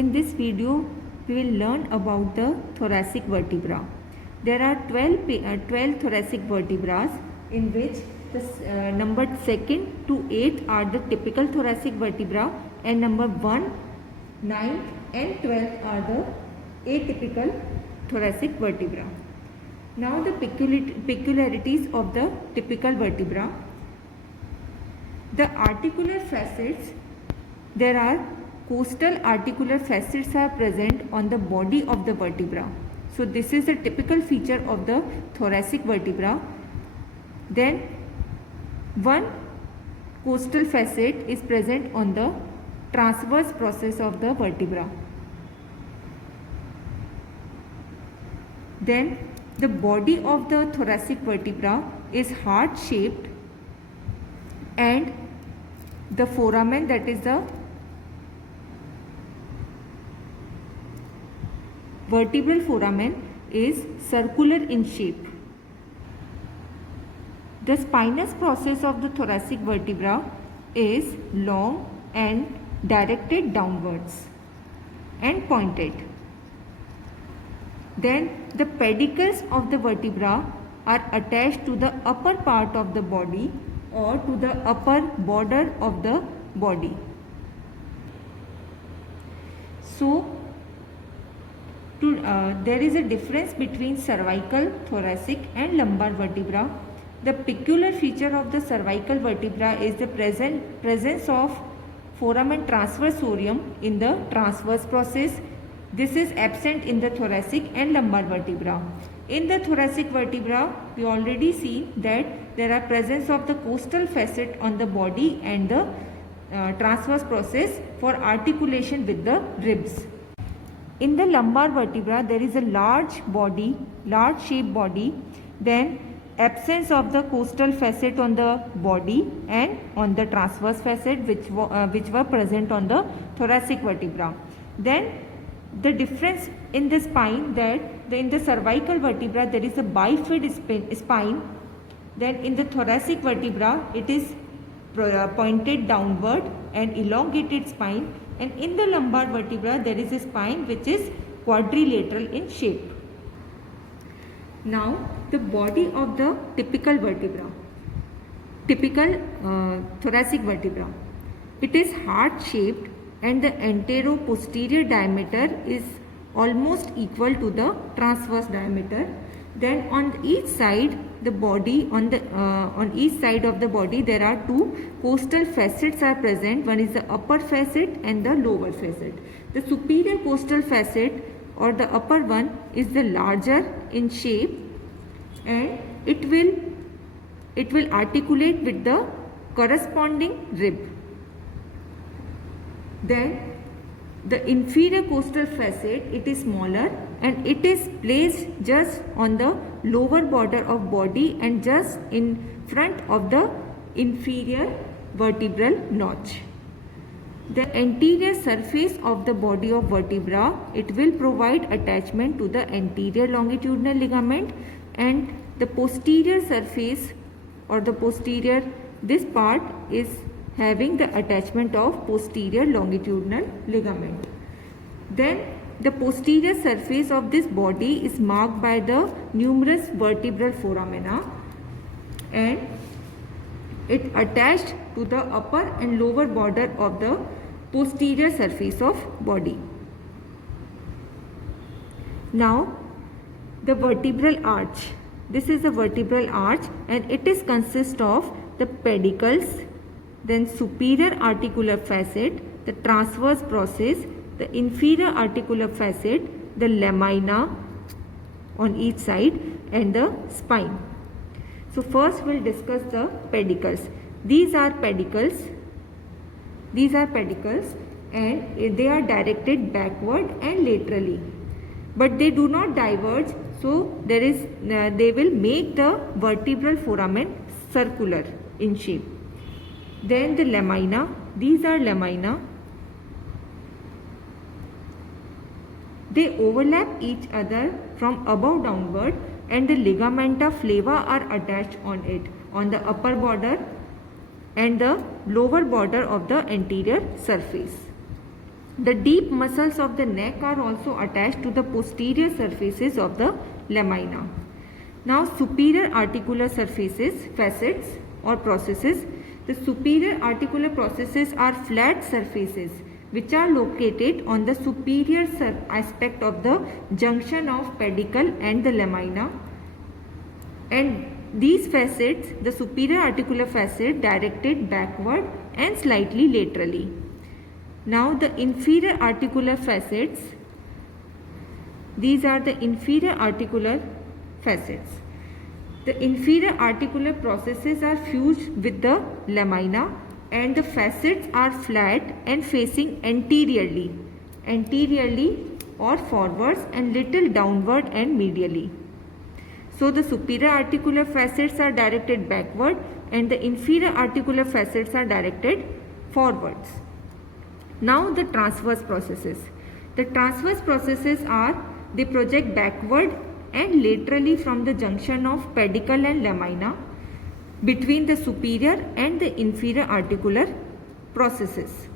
In this video, we will learn about the thoracic vertebra. There are 12 thoracic vertebrae, in which the numbered 2nd to 8th are the typical thoracic vertebra, and number 1, 9th and 12th are the atypical thoracic vertebra. Now the peculiarities of the typical vertebra. The articular facets, there are costal articular facets are present on the body of the vertebra. So this is a typical feature of the thoracic vertebra. Then one costal facet is present on the transverse process of the vertebra. Then the body of the thoracic vertebra is heart shaped, and the foramen, that is the vertebral foramen, is circular in shape. The spinous process of the thoracic vertebra is long and directed downwards and pointed. Then the pedicles of the vertebra are attached to the upper part of the body or to the upper border of the body. So there is a difference between cervical, thoracic and lumbar vertebra. The peculiar feature of the cervical vertebra is the presence of foramen transversorium in the transverse process. This is absent in the thoracic and lumbar vertebra. In the thoracic vertebra, we already see that there are presence of the costal facet on the body and the transverse process for articulation with the ribs. In the lumbar vertebra, there is a large shaped body, then absence of the costal facet on the body and on the transverse facet which were present on the thoracic vertebra. Then the difference in the spine, that in the cervical vertebra there is a bifid spine, then in the thoracic vertebra it is pointed downward and elongated spine, and in the lumbar vertebra there is a spine which is quadrilateral in shape. Now the body of the typical thoracic vertebra. It is heart shaped and the antero-posterior diameter is almost equal to the transverse diameter. Then on each side the body, on each side of the body there are two costal facets are present. One is the upper facet and the lower facet. The superior costal facet or the upper one is the larger in shape, and it will articulate with the corresponding rib. Then the inferior costal facet, it is smaller and it is placed just on the lower border of body and just in front of the inferior vertebral notch. The anterior surface of the body of vertebra, it will provide attachment to the anterior longitudinal ligament, and the posterior surface or the posterior, this part is having the attachment of posterior longitudinal ligament. Then the posterior surface of this body is marked by the numerous vertebral foramina, and it attached to the upper and lower border of the posterior surface of body. Now the vertebral arch. This is the vertebral arch and it is consist of the pedicles, then superior articular facet, the transverse process, the inferior articular facet, the lamina on each side, and the spine. So first we'll discuss the pedicles. These are pedicles and they are directed backward and laterally, but they do not diverge, so they will make the vertebral foramen circular in shape. Then the lamina, these are lamina. They overlap each other from above downward, and the ligamenta flava are attached on it, on the upper border and the lower border of the anterior surface. The deep muscles of the neck are also attached to the posterior surfaces of the lamina. Now superior articular surfaces, facets or processes. The superior articular processes are flat surfaces which are located on the superior aspect of the junction of pedicle and the lamina, and these facets, the superior articular facet, directed backward and slightly laterally. Now the inferior articular facets, these are the inferior articular facets. The inferior articular processes are fused with the lamina and the facets are flat and facing anteriorly or forwards and little downward and medially. So the superior articular facets are directed backward and the inferior articular facets are directed forwards. Now the transverse processes. The transverse processes are, they project backward and laterally from the junction of pedicle and lamina between the superior and the inferior articular processes.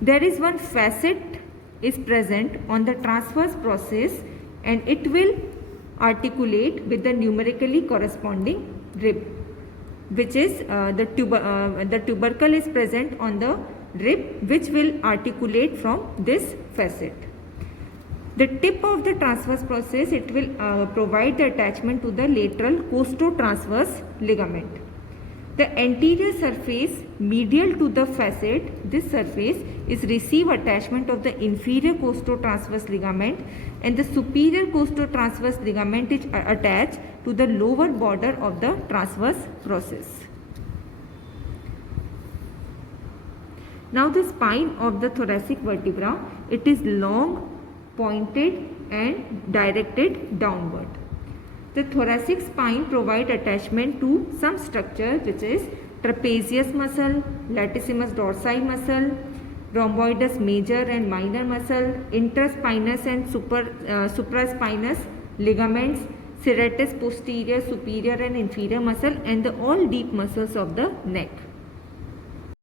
There is one facet is present on the transverse process and it will articulate with the numerically corresponding rib, which is the tubercle is present on the rib, which will articulate from this facet. The tip of the transverse process, it will provide the attachment to the lateral costotransverse ligament. The anterior surface medial to the facet, this surface is receive attachment of the inferior costotransverse ligament, and the superior costotransverse ligament is attached to the lower border of the transverse process. Now the spine of the thoracic vertebra, it is long, pointed and directed downward. The thoracic spine provide attachment to some structure which is trapezius muscle, latissimus dorsi muscle, rhomboidus major and minor muscle, interspinous and supraspinous ligaments, serratus posterior, superior and inferior muscle, and the all deep muscles of the neck.